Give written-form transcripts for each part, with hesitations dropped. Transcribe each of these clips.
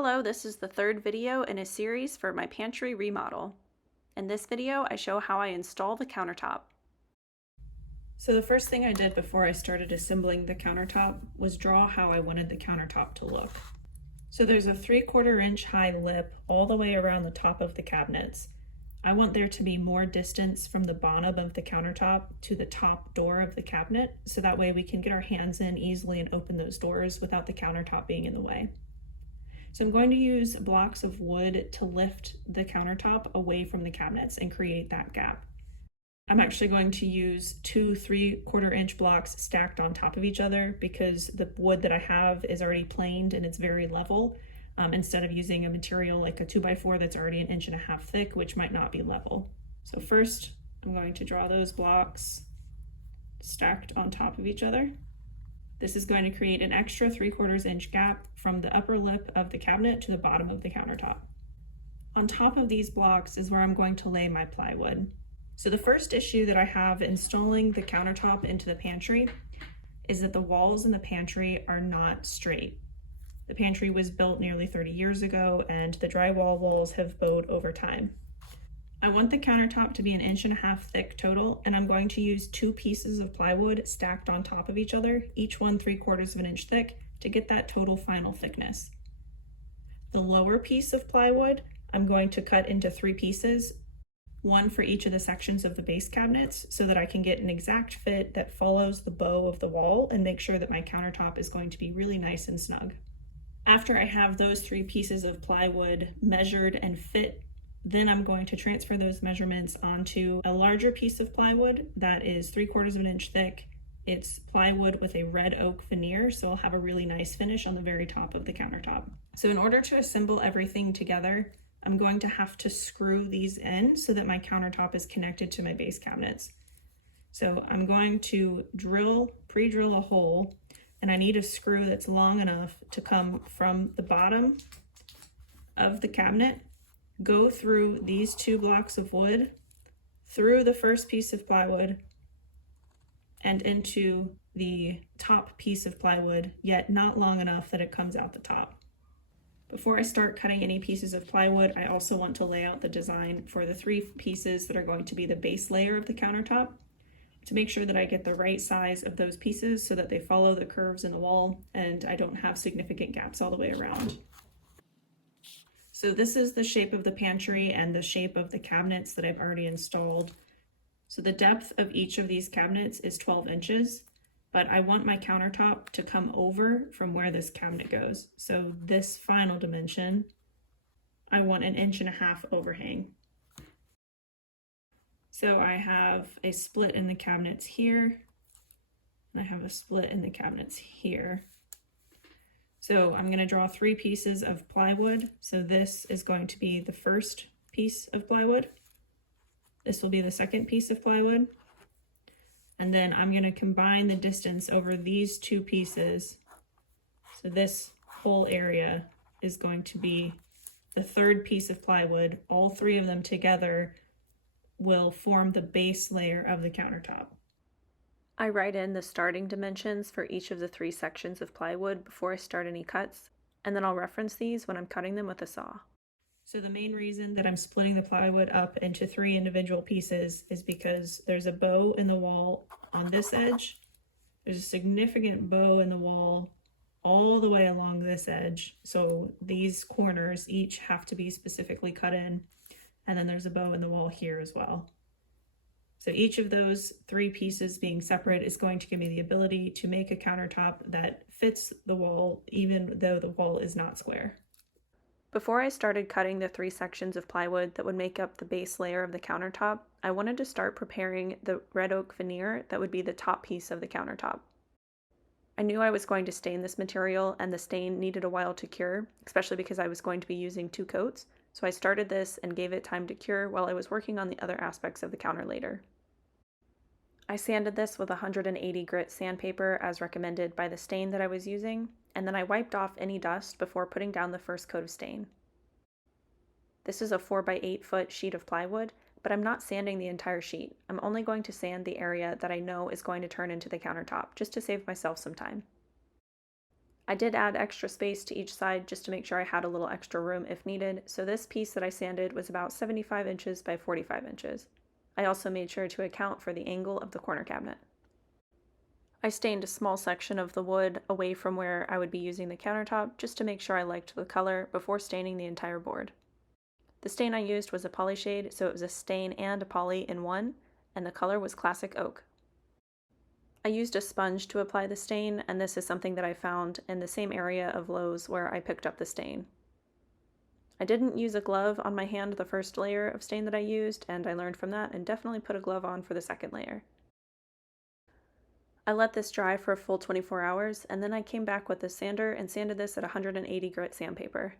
Hello, this is the third video in a series for my pantry remodel. In this video, I show how I install the countertop. So the first thing I did before I started assembling the countertop was draw how I wanted the countertop to look. So there's a 3/4 inch high lip all the way around the top of the cabinets. I want there to be more distance from the bottom of the countertop to the top door of the cabinet, so that way we can get our hands in easily and open those doors without the countertop being in the way. So I'm going to use blocks of wood to lift the countertop away from the cabinets and create that gap. I'm actually going to use two 3/4 inch blocks stacked on top of each other because the wood that I have is already planed and it's very level, instead of using a material like a 2x4 that's already 1.5 inches thick, which might not be level. So first I'm going to draw those blocks stacked on top of each other. This is going to create an extra 3/4 inch gap from the upper lip of the cabinet to the bottom of the countertop. On top of these blocks is where I'm going to lay my plywood. So the first issue that I have installing the countertop into the pantry is that the walls in the pantry are not straight. The pantry was built nearly 30 years ago and the drywall walls have bowed over time. I want the countertop to be 1.5 inches thick total, and I'm going to use two pieces of plywood stacked on top of each other, each one 3/4 inch thick, to get that total final thickness. The lower piece of plywood, I'm going to cut into 3 pieces, one for each of the sections of the base cabinets, so that I can get an exact fit that follows the bow of the wall and make sure that my countertop is going to be really nice and snug. After I have those 3 pieces of plywood measured and fit, then I'm going to transfer those measurements onto a larger piece of plywood that is 3/4 inch thick. It's plywood with a red oak veneer, so I'll have a really nice finish on the very top of the countertop. So in order to assemble everything together, I'm going to have to screw these in so that my countertop is connected to my base cabinets. So I'm going to pre-drill a hole, and I need a screw that's long enough to come from the bottom of the cabinet, go through these 2 blocks of wood, through the first piece of plywood, and into the top piece of plywood, yet not long enough that it comes out the top. Before I start cutting any pieces of plywood, I also want to lay out the design for the 3 pieces that are going to be the base layer of the countertop, to make sure that I get the right size of those pieces so that they follow the curves in the wall and I don't have significant gaps all the way around. So this is the shape of the pantry and the shape of the cabinets that I've already installed. So the depth of each of these cabinets is 12 inches, but I want my countertop to come over from where this cabinet goes. So this final dimension, I want 1.5 inches overhang. So I have a split in the cabinets here, and I have a split in the cabinets here. So I'm going to draw 3 pieces of plywood. So this is going to be the first piece of plywood. This will be the second piece of plywood. And then I'm going to combine the distance over these 2 pieces. So this whole area is going to be the third piece of plywood. All 3 of them together will form the base layer of the countertop. I write in the starting dimensions for each of the 3 sections of plywood before I start any cuts, and then I'll reference these when I'm cutting them with a saw. So the main reason that I'm splitting the plywood up into 3 individual pieces is because there's a bow in the wall on this edge, there's a significant bow in the wall all the way along this edge, so these corners each have to be specifically cut in, and then there's a bow in the wall here as well. So each of those 3 pieces being separate is going to give me the ability to make a countertop that fits the wall, even though the wall is not square. Before I started cutting the 3 sections of plywood that would make up the base layer of the countertop, I wanted to start preparing the red oak veneer that would be the top piece of the countertop. I knew I was going to stain this material, and the stain needed a while to cure, especially because I was going to be using 2 coats. So I started this and gave it time to cure while I was working on the other aspects of the counter later. I sanded this with 180 grit sandpaper as recommended by the stain that I was using, and then I wiped off any dust before putting down the first coat of stain. This is a 4x8 foot sheet of plywood, but I'm not sanding the entire sheet. I'm only going to sand the area that I know is going to turn into the countertop, just to save myself some time. I did add extra space to each side just to make sure I had a little extra room if needed, so this piece that I sanded was about 75 inches by 45 inches. I also made sure to account for the angle of the corner cabinet. I stained a small section of the wood away from where I would be using the countertop just to make sure I liked the color before staining the entire board. The stain I used was a polyshade, so it was a stain and a poly in one, and the color was classic oak. I used a sponge to apply the stain, and this is something that I found in the same area of Lowe's where I picked up the stain. I didn't use a glove on my hand the first layer of stain that I used, and I learned from that and definitely put a glove on for the second layer. I let this dry for a full 24 hours, and then I came back with the sander and sanded this at 180 grit sandpaper.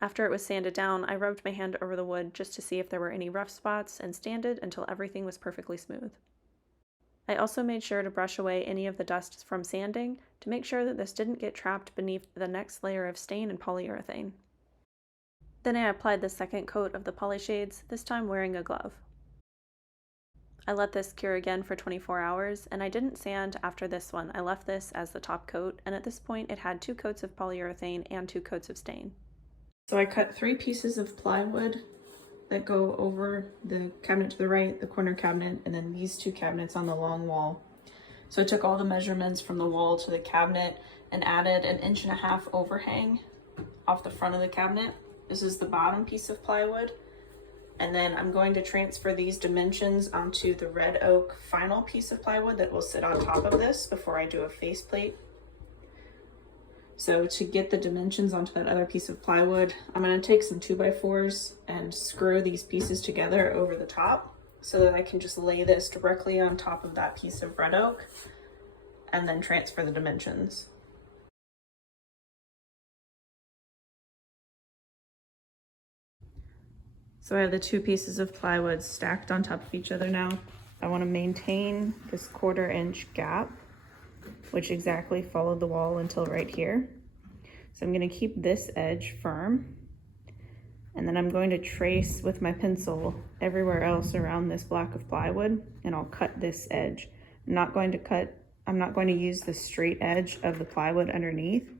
After it was sanded down, I rubbed my hand over the wood just to see if there were any rough spots and sanded until everything was perfectly smooth. I also made sure to brush away any of the dust from sanding to make sure that this didn't get trapped beneath the next layer of stain and polyurethane. Then I applied the second coat of the polyshades, this time wearing a glove. I let this cure again for 24 hours, and I didn't sand after this one. I left this as the top coat, and at this point it had 2 coats of polyurethane and 2 coats of stain. So I cut 3 pieces of plywood that go over the cabinet to the right, the corner cabinet, and then these 2 cabinets on the long wall. So I took all the measurements from the wall to the cabinet and added an 1.5 inch overhang off the front of the cabinet. This is the bottom piece of plywood. And then I'm going to transfer these dimensions onto the red oak final piece of plywood that will sit on top of this before I do a faceplate. So to get the dimensions onto that other piece of plywood, I'm going to take some 2x4s and screw these pieces together over the top so that I can just lay this directly on top of that piece of red oak and then transfer the dimensions. So I have the 2 pieces of plywood stacked on top of each other now. I want to maintain this 1/4 inch gap, which exactly followed the wall until right here. So I'm going to keep this edge firm, and then I'm going to trace with my pencil everywhere else around this block of plywood, and I'll cut this edge. I'm not going to use the straight edge of the plywood underneath,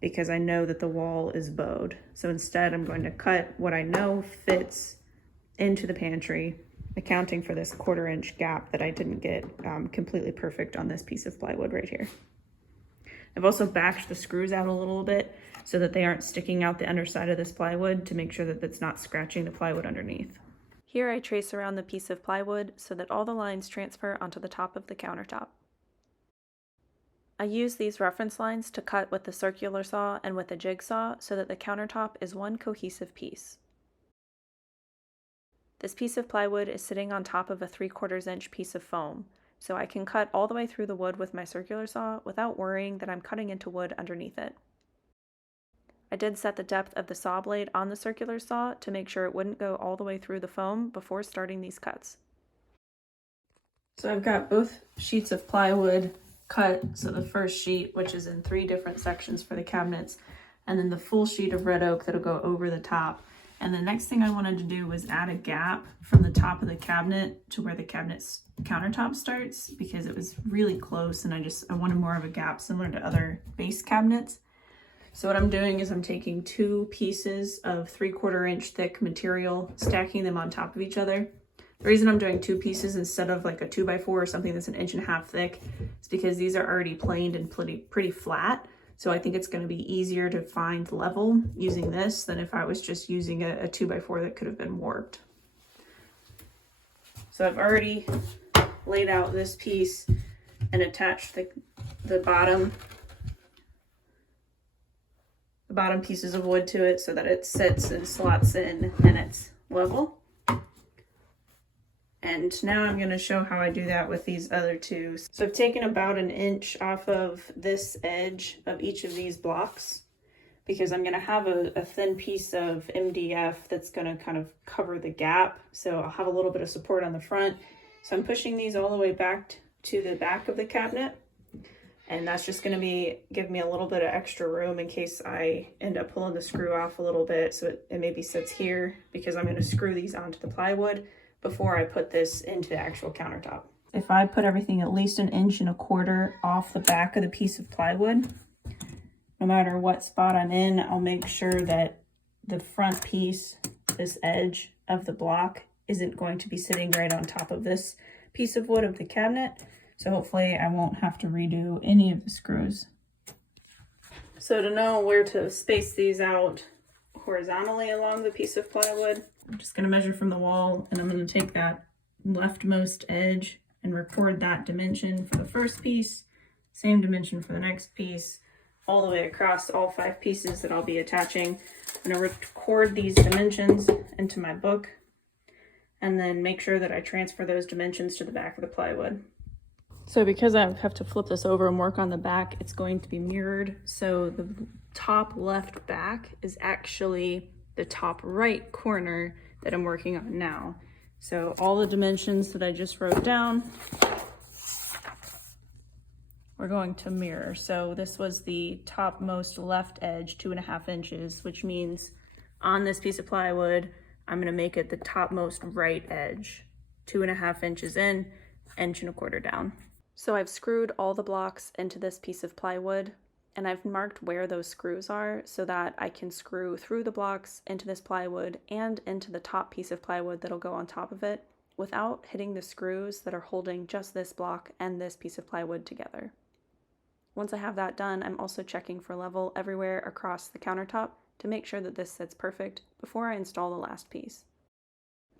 because I know that the wall is bowed. So instead I'm going to cut what I know fits into the pantry, accounting for this 1/4 inch gap that I didn't get completely perfect on this piece of plywood right here. I've also backed the screws out a little bit so that they aren't sticking out the underside of this plywood to make sure that it's not scratching the plywood underneath. Here I trace around the piece of plywood so that all the lines transfer onto the top of the countertop. I use these reference lines to cut with the circular saw and with the jigsaw so that the countertop is one cohesive piece. This piece of plywood is sitting on top of a 3/4 inch piece of foam, so I can cut all the way through the wood with my circular saw without worrying that I'm cutting into wood underneath it. I did set the depth of the saw blade on the circular saw to make sure it wouldn't go all the way through the foam before starting these cuts. So I've got both sheets of plywood cut, so the first sheet, which is in 3 different sections for the cabinets, and then the full sheet of red oak that'll go over the top. And the next thing I wanted to do was add a gap from the top of the cabinet to where the cabinet's countertop starts, because it was really close and I wanted more of a gap similar to other base cabinets. So what I'm doing is I'm taking 2 pieces of 3/4 inch thick material, stacking them on top of each other. The reason I'm doing 2 pieces instead of like a 2x4 or something that's 1.5 inches thick is because these are already planed and pretty flat. So I think it's going to be easier to find level using this than if I was just using a 2x4 that could have been warped. So I've already laid out this piece and attached the bottom pieces of wood to it so that it sits and slots in and it's level. And now I'm going to show how I do that with these other 2. So I've taken about 1 inch off of this edge of each of these blocks because I'm going to have a thin piece of MDF that's going to kind of cover the gap. So I'll have a little bit of support on the front. So I'm pushing these all the way back to the back of the cabinet. And that's just going to give me a little bit of extra room in case I end up pulling the screw off a little bit. So it maybe sits here because I'm going to screw these onto the plywood before I put this into the actual countertop. If I put everything at least 1.25 inches off the back of the piece of plywood, No matter what spot I'm in, I'll make sure that the front piece, this edge of the block, isn't going to be sitting right on top of this piece of wood of the cabinet. So hopefully I won't have to redo any of the screws. So to know where to space these out horizontally along the piece of plywood, I'm just going to measure from the wall, and I'm going to take that leftmost edge and record that dimension for the first piece, same dimension for the next piece, all the way across all 5 pieces that I'll be attaching. I'm going to record these dimensions into my book and then make sure that I transfer those dimensions to the back of the plywood. So because I have to flip this over and work on the back, it's going to be mirrored. So the top left back is actually the top right corner that I'm working on now. So all the dimensions that I just wrote down, we're going to mirror. So this was the topmost left edge, 2.5 inches, which means on this piece of plywood, I'm gonna make it the topmost right edge, 2.5 inches in, 1.25 inches down. So I've screwed all the blocks into this piece of plywood, and I've marked where those screws are so that I can screw through the blocks into this plywood and into the top piece of plywood that'll go on top of it without hitting the screws that are holding just this block and this piece of plywood together. Once I have that done, I'm also checking for level everywhere across the countertop to make sure that this sits perfect before I install the last piece.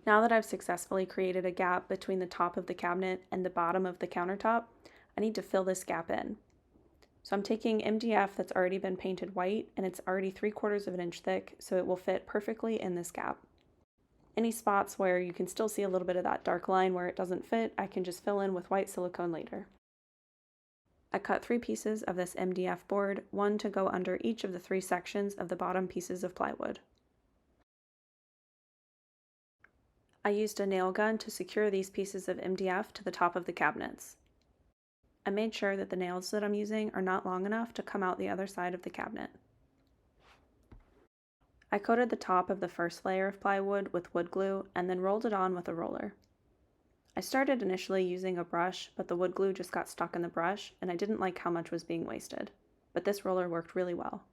Now that I've successfully created a gap between the top of the cabinet and the bottom of the countertop, I need to fill this gap in. So I'm taking MDF that's already been painted white, and it's already 3/4 of an inch thick, so it will fit perfectly in this gap. Any spots where you can still see a little bit of that dark line where it doesn't fit, I can just fill in with white silicone later. I cut 3 pieces of this MDF board, one to go under each of the 3 sections of the bottom pieces of plywood. I used a nail gun to secure these pieces of MDF to the top of the cabinets. I made sure that the nails that I'm using are not long enough to come out the other side of the cabinet. I coated the top of the first layer of plywood with wood glue and then rolled it on with a roller. I started initially using a brush, but the wood glue just got stuck in the brush and I didn't like how much was being wasted, but this roller worked really well.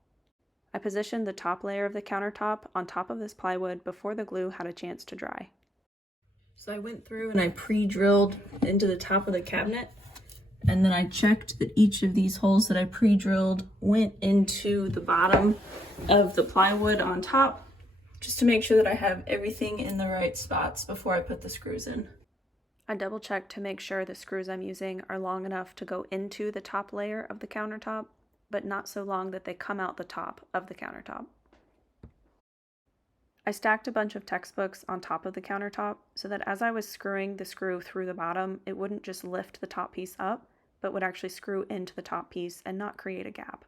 I positioned the top layer of the countertop on top of this plywood before the glue had a chance to dry. So I went through and I pre-drilled into the top of the cabinet, and then I checked that each of these holes that I pre-drilled went into the bottom of the plywood on top, just to make sure that I have everything in the right spots before I put the screws in. I double checked to make sure the screws I'm using are long enough to go into the top layer of the countertop, but not so long that they come out the top of the countertop. I stacked a bunch of textbooks on top of the countertop so that as I was screwing the screw through the bottom, it wouldn't just lift the top piece up, but would actually screw into the top piece and not create a gap.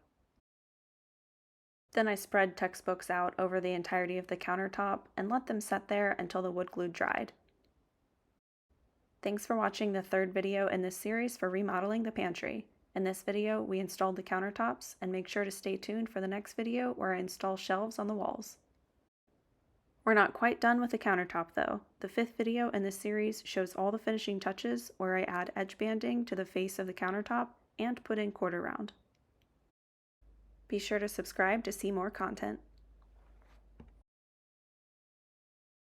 Then I spread textbooks out over the entirety of the countertop and let them set there until the wood glue dried. Thanks for watching the 3rd video in this series for remodeling the pantry. In this video, we installed the countertops, and make sure to stay tuned for the next video where I install shelves on the walls. We're not quite done with the countertop though. The 5th video in this series shows all the finishing touches where I add edge banding to the face of the countertop and put in quarter round. Be sure to subscribe to see more content.